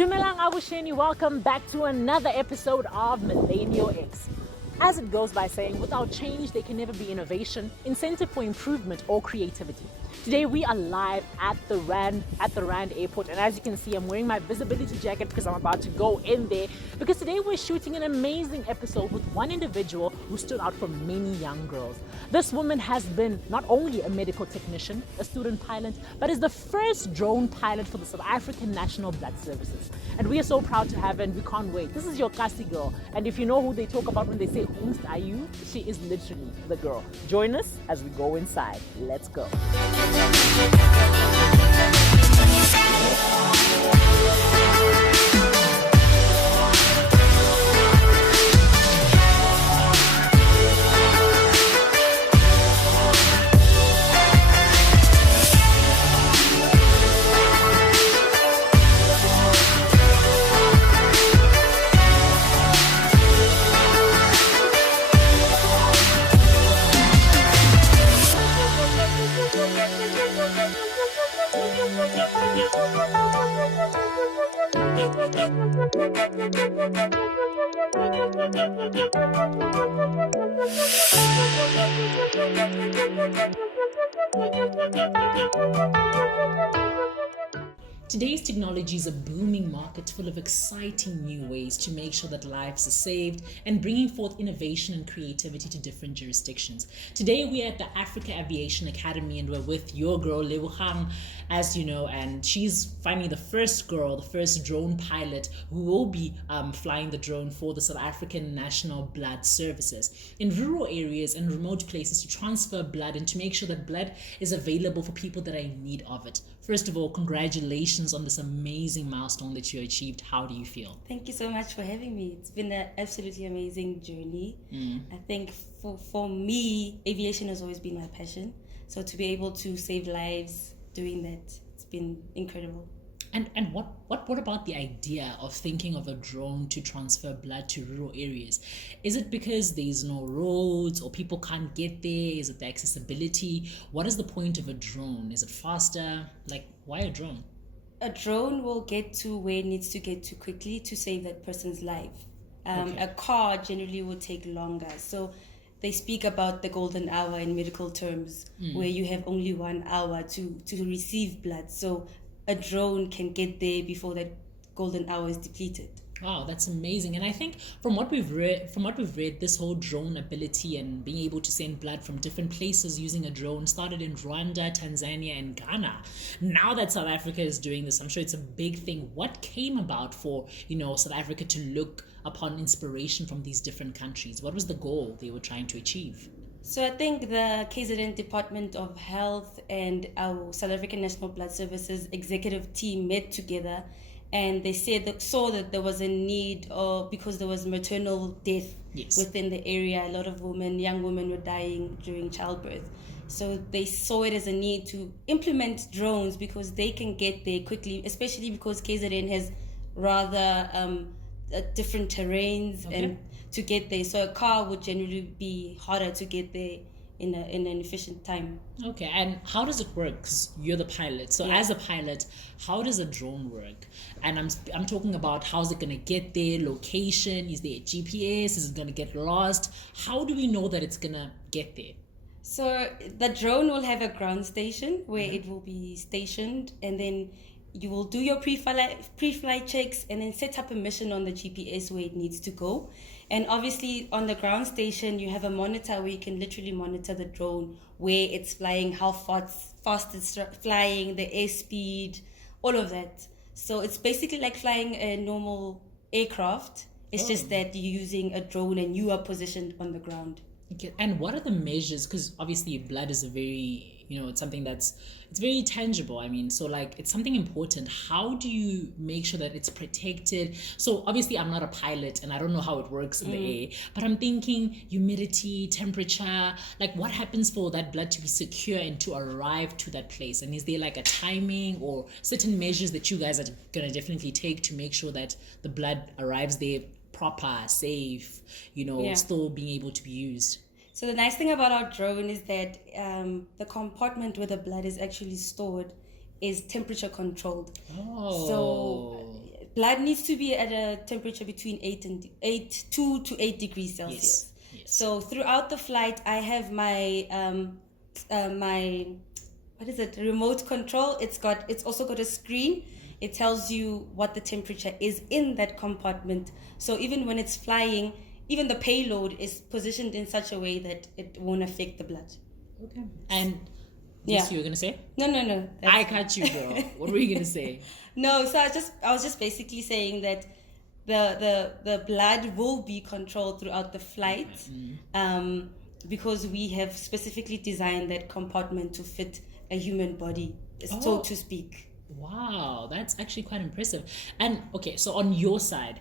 Dumelang Abusheni, welcome back to another episode of Millennial X. As it goes by saying, without change, there can never be innovation, incentive for improvement, or creativity. Today we are live at the Rand Airport, and as you can see, I'm wearing my visibility jacket because I'm about to go in there. Because today we're shooting an amazing episode with one individual who stood out for many young girls. This woman has been not only a medical technician, a student pilot, but is the first drone pilot for the South African National Blood Services. And we are so proud to have her, and we can't wait. This is your Kasi girl, and if you know who they talk about when they say "Whomst are you?" she is literally the girl. Join us as we go inside. Let's go. Today's technology is a booming market full of exciting new ways to make sure that lives are saved and bringing forth innovation and creativity to different jurisdictions. Today we are at the Africa Aviation Academy and we're with your girl Lebohang, as you know, and she's finally the first drone pilot who will be flying the drone for the South African National Blood Services in rural areas and remote places to transfer blood and to make sure that blood is available for people that are in need of it. First of all, congratulations on this amazing milestone that you achieved. How do you feel? Thank you so much for having me. It's been an absolutely amazing journey. I think for me, aviation has always been my passion. So to be able to save lives doing that, it's been incredible. And what about the idea of thinking of a drone to transfer blood to rural areas? Is it because there's no roads or people can't get there? Is it the accessibility? What is the point of a drone? Is it faster? Like, why a drone? A drone will get to where it needs to get to quickly to save that person's life. A car generally will take longer. So they speak about the golden hour in medical terms, where you have only 1 hour to receive blood. So a drone can get there before that golden hour is depleted. Wow, that's amazing. And I think from what we've read, this whole drone ability and being able to send blood from different places using a drone started in Rwanda, Tanzania, and Ghana. Now that South Africa is doing this, I'm sure it's a big thing. What came about for, South Africa to look upon inspiration from these different countries? What was the goal they were trying to achieve? So I think the KZN Department of Health and our South African National Blood Services executive team met together, and they saw that there was a need, because there was maternal death within the area. A lot of young women were dying during childbirth. So they saw it as a need to implement drones because they can get there quickly, especially because KZN has rather different terrains and to get there. So a car would generally be harder to get there in an efficient time. Okay, and how does it work? 'Cause you're the pilot. So as a pilot, how does a drone work? And I'm talking about how's it going to get there, location, is there a GPS, is it going to get lost? How do we know that it's going to get there? So the drone will have a ground station where it will be stationed, and then you will do your pre-flight checks and then set up a mission on the GPS where it needs to go. And obviously on the ground station, you have a monitor where you can literally monitor the drone, where it's flying, how fast it's flying, the airspeed, all of that. So it's basically like flying a normal aircraft. It's just that you're using a drone and you are positioned on the ground. Okay. And what are the measures? Because obviously blood is a very, it's something it's very tangible. I mean, so like it's something important. How do you make sure that it's protected? So obviously I'm not a pilot and I don't know how it works in the air, but I'm thinking humidity, temperature, like what happens for that blood to be secure and to arrive to that place? And is there like a timing or certain measures that you guys are going to definitely take to make sure that the blood arrives there proper, safe, still being able to be used? So the nice thing about our drone is that the compartment where the blood is actually stored is temperature controlled. Oh. So blood needs to be at a temperature between 2 to 8 degrees Celsius. Yes. So throughout the flight, I have my my what is it? Remote control. It's also got a screen. It tells you what the temperature is in that compartment. So even when it's flying, even the payload is positioned in such a way that it won't affect the blood. Okay. And yes, you were gonna say? No. I cut you, girl. What were you gonna say? No, so I was just basically saying that the blood will be controlled throughout the flight, because we have specifically designed that compartment to fit a human body, so to speak. Wow, that's actually quite impressive. And okay, so on your side,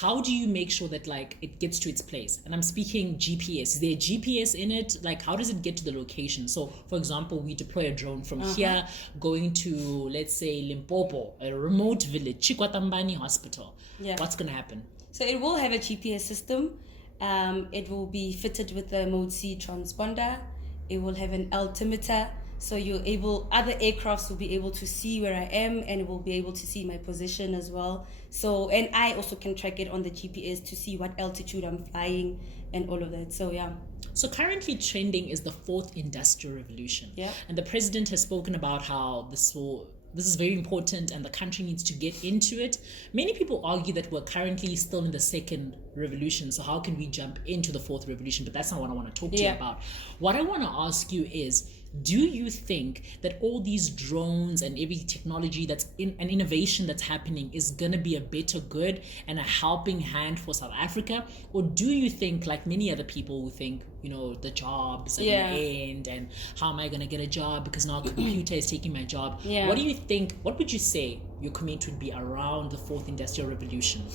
how do you make sure that like it gets to its place? And I'm speaking GPS. Is there GPS in it? Like, how does it get to the location? So, for example, we deploy a drone from here going to, let's say, Limpopo, a remote village, Chikwatambani Hospital. Yeah. What's going to happen? So it will have a GPS system. It will be fitted with a Mode C transponder. It will have an altimeter. So other aircrafts will be able to see where I am, and it will be able to see my position as well. So, and I also can track it on the GPS to see what altitude I'm flying and all of that. So, yeah. So currently trending is the fourth industrial revolution. Yeah. And the president has spoken about how this is very important and the country needs to get into it. Many people argue that we're currently still in the second revolution. So how can we jump into the fourth revolution? But that's not what I want to talk to you about. What I want to ask you is, do you think that all these drones and every technology that's an innovation that's happening is going to be a better good and a helping hand for South Africa? Or do you think, like many other people who think, the jobs at the end, and how am I going to get a job because now a computer is taking my job? What do you think, what would you say your comment would be around the fourth industrial revolution?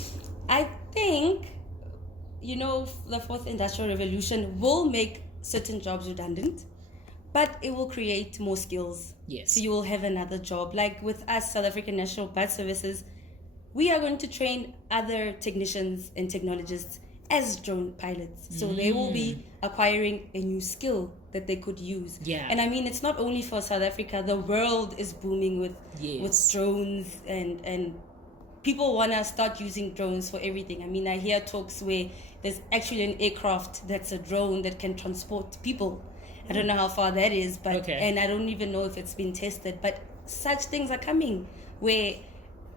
I think, the fourth industrial revolution will make certain jobs redundant, but it will create more skills. Yes. So you will have another job. Like with us, South African National Blood Services, we are going to train other technicians and technologists as drone pilots. So they will be acquiring a new skill that they could use. Yeah. And I mean, it's not only for South Africa. The world is booming with drones, and people want to start using drones for everything. I mean, I hear talks where there's actually an aircraft that's a drone that can transport people. I don't know how far that is, but and I don't even know if it's been tested. But such things are coming where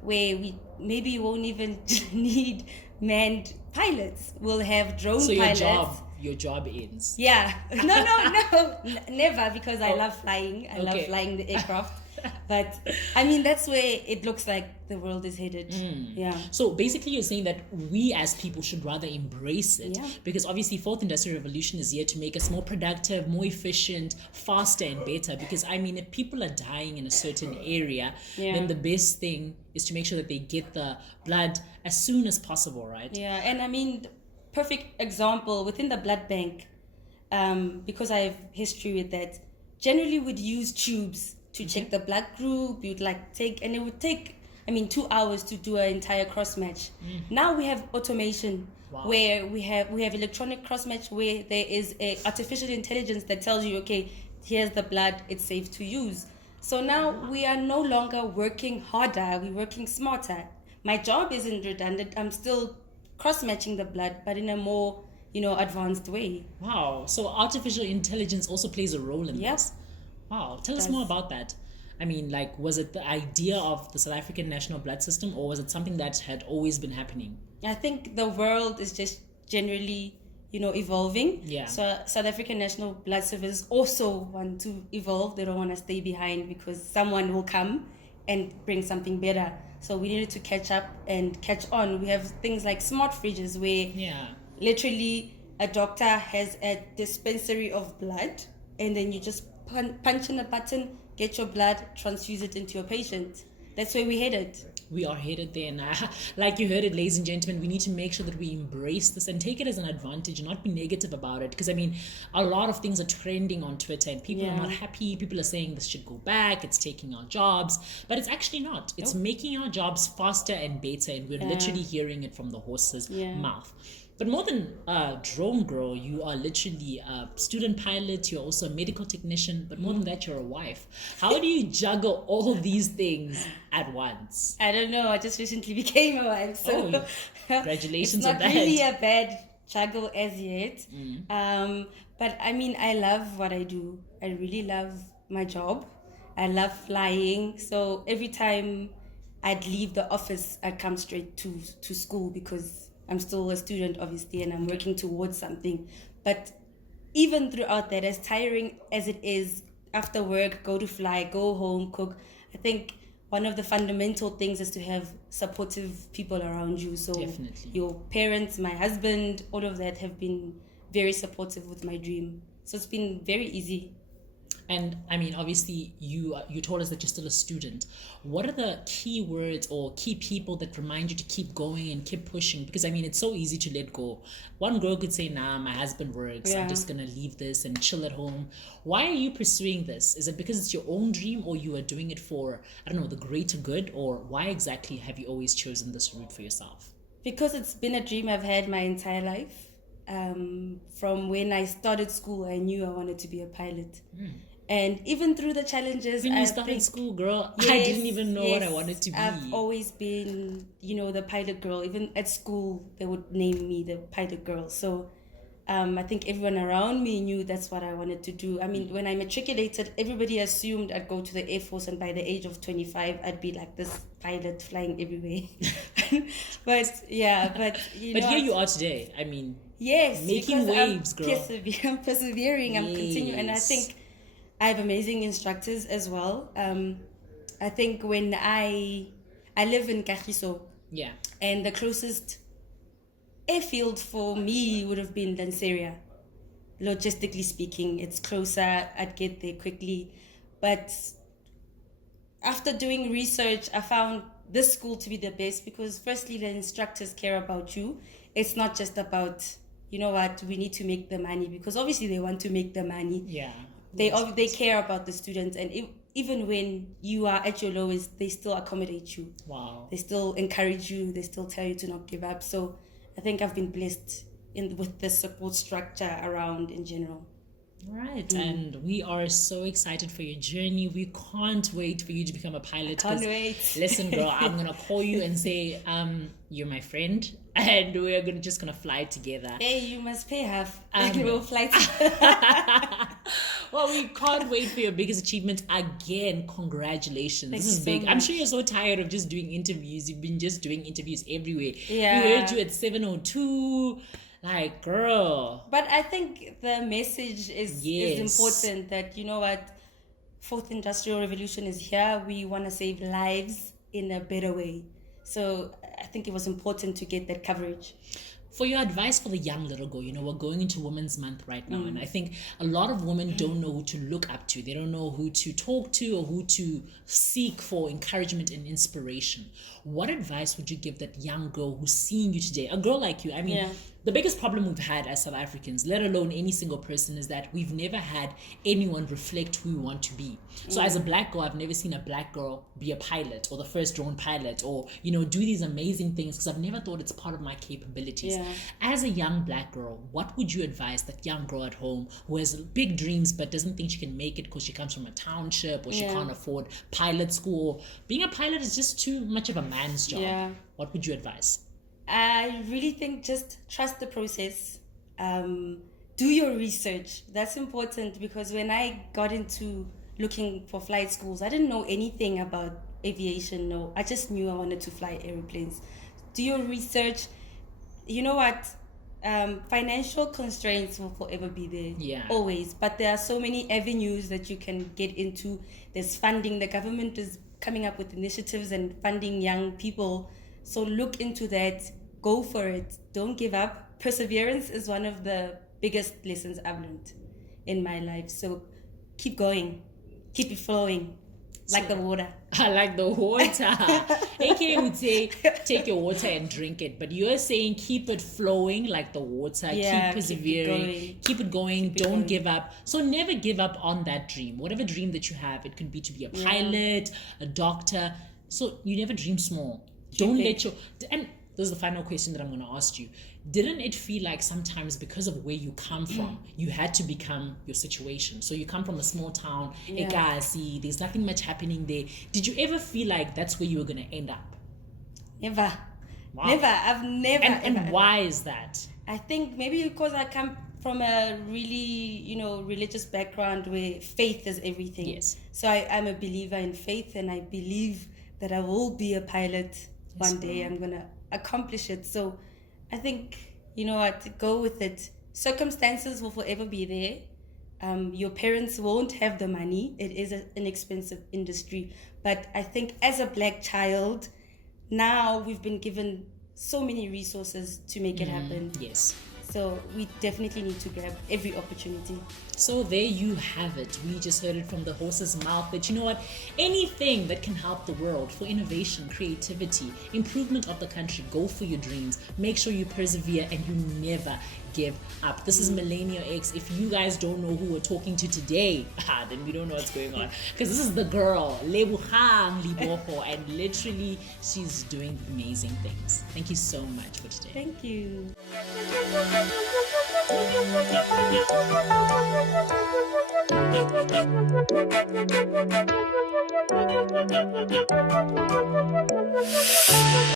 we maybe won't even need manned pilots. We'll have drone pilots. So your job ends. Yeah. No, never, because I love flying. I love flying the aircraft. But I mean, that's where it looks like the world is headed. Yeah. So basically you're saying that we as people should rather embrace it, because obviously fourth industrial revolution is here to make us more productive, more efficient, faster and better. Because I mean, if people are dying in a certain area, then the best thing is to make sure that they get the blood as soon as possible, right? Yeah. And I mean, perfect example within the blood bank, because I have history with that, generally would use tubes to check the blood group. You'd and it would take 2 hours to do an entire cross match. Now we have automation where we have electronic cross match, where there is a artificial intelligence that tells you, okay, here's the blood, it's safe to use. So now we are no longer working harder, we're working smarter. My job isn't redundant. I'm still cross matching the blood, but in a more advanced way. Wow. So artificial intelligence also plays a role in this. Wow, tell us more about that. I mean, was it the idea of the South African National Blood System, or was it something that had always been happening? I think the world is just generally, evolving. Yeah. So South African National Blood Service also want to evolve. They don't want to stay behind, because someone will come and bring something better. So we needed to catch up and catch on. We have things like smart fridges where literally a doctor has a dispensary of blood, and then you just punch in a button, get your blood, transfuse it into your patient. That's where we headed. We are headed there, and like you heard it, ladies and gentlemen, we need to make sure that we embrace this and take it as an advantage and not be negative about it. Because I mean, a lot of things are trending on Twitter, and people are not happy. People are saying this should go back, it's taking our jobs, but it's actually not. It's making our jobs faster and better, and we're literally hearing it from the horse's mouth. But more than a drone girl, you are literally a student pilot, you're also a medical technician, but more than that, you're a wife. How do you juggle all these things at once? I don't know. I just recently became a wife, so congratulations on that. It's not really a bad juggle as yet. But I mean, I love what I do. I really love my job. I love flying. So every time I'd leave the office, I'd come straight to school because I'm still a student, obviously, and I'm working towards something. But even throughout that, as tiring as it is, after work, go to fly, go home, cook, I think one of the fundamental things is to have supportive people around you. So definitely. Your parents, my husband, all of that have been very supportive with my dream. So it's been very easy. And I mean, obviously, you told us that you're still a student. What are the key words or key people that remind you to keep going and keep pushing? Because I mean, it's so easy to let go. One girl could say, nah, my husband works. I'm just going to leave this and chill at home. Why are you pursuing this? Is it because it's your own dream, or you are doing it for, I don't know, the greater good? Or why exactly have you always chosen this route for yourself? Because it's been a dream I've had my entire life. From when I started school, I knew I wanted to be a pilot. And even through the challenges, when you started school, girl, I didn't even know what I wanted to be. I've always been, the pilot girl. Even at school, they would name me the pilot girl. So I think everyone around me knew that's what I wanted to do. I mean, when I matriculated, everybody assumed I'd go to the Air Force, and by the age of 25, I'd be like this pilot flying everywhere. but here you are today. I mean, yes, making waves, girl. I'm persevering. I'm continuing, and I think I have amazing instructors as well. I think when I live in Kagiso, and the closest airfield for me would have been Lanseria. Logistically speaking, it's closer. I'd get there quickly. But after doing research, I found this school to be the best because firstly, the instructors care about you. It's not just about, we need to make the money, because obviously they want to make the money. Yeah. They care about the students, and even when you are at your lowest, they still accommodate you. Wow. They still encourage you. They still tell you to not give up. So I think I've been blessed with the support structure around in general. Right, and we are so excited for your journey. We can't wait for you to become a pilot. Can't wait. Listen, girl, I'm gonna call you and say, you're my friend, and we're just gonna fly together. Hey, you must pay half. We'll fly Well, we can't wait for your biggest achievement again. Congratulations! Thank this is big. So I'm sure you're so tired of just doing interviews. You've been just doing interviews everywhere. Yeah. We heard you at 702. Like, girl. But I think the message is important, that, fourth industrial revolution is here. We want to save lives in a better way. So I think it was important to get that coverage. For your advice for the young little girl, we're going into Women's Month right now, and I think a lot of women don't know who to look up to. They don't know who to talk to or who to seek for encouragement and inspiration. What advice would you give that young girl who's seeing you today? A girl like you, I mean, the biggest problem we've had as South Africans, let alone any single person, is that we've never had anyone reflect who we want to be. So as a black girl, I've never seen a black girl be a pilot or the first drone pilot or, do these amazing things, because I've never thought it's part of my capabilities. Yeah. As a young black girl, what would you advise that young girl at home who has big dreams but doesn't think she can make it because she comes from a township or she can't afford pilot school? Being a pilot is just too much of a man's job. Yeah. What would you advise? I really think just trust the process. Do your research. That's important, because when I got into looking for flight schools, I didn't know anything about aviation. No, I just knew I wanted to fly airplanes. Do your research. You know what? Financial constraints will forever be there. Yeah. Always. But there are so many avenues that you can get into. There's funding. The government is coming up with initiatives and funding young people. So look into that. Go for it. Don't give up. Perseverance is one of the biggest lessons I've learned in my life. So keep going. Keep it flowing. Like the water. I like the water. AK would say, take your water and drink it. But you're saying keep it flowing like the water. Yeah, keep persevering. Keep it going. Don't give up. So never give up on that dream. Whatever dream that you have, it could be to be a pilot, a doctor. So you never dream small. Don't let your... And this is the final question that I'm going to ask you. Didn't it feel like sometimes because of where you come from, you had to become your situation? So you come from a small town, Ekasi, there's nothing much happening there. Did you ever feel like that's where you were going to end up? Never. Wow. Never. I've never. And why is that? I think maybe because I come from a really, religious background where faith is everything. Yes. So I'm a believer in faith, and I believe that I will be a pilot one day. I'm going to accomplish it. So I think, go with it. Circumstances will forever be there. Your parents won't have the money. It is an expensive industry. But I think as a Black child, now we've been given so many resources to make it happen. Yes. So we definitely need to grab every opportunity. So there you have it. We just heard it from the horse's mouth that, you know what, anything that can help the world for innovation, creativity, improvement of the country, go for your dreams. Make sure you persevere and you never give up. This is Millennial X. If you guys don't know who we're talking to today, then we don't know what's going on. Because this is the girl, Lebohang, Lebogo, and literally she's doing amazing things. Thank you so much for today. Thank you. Thank you.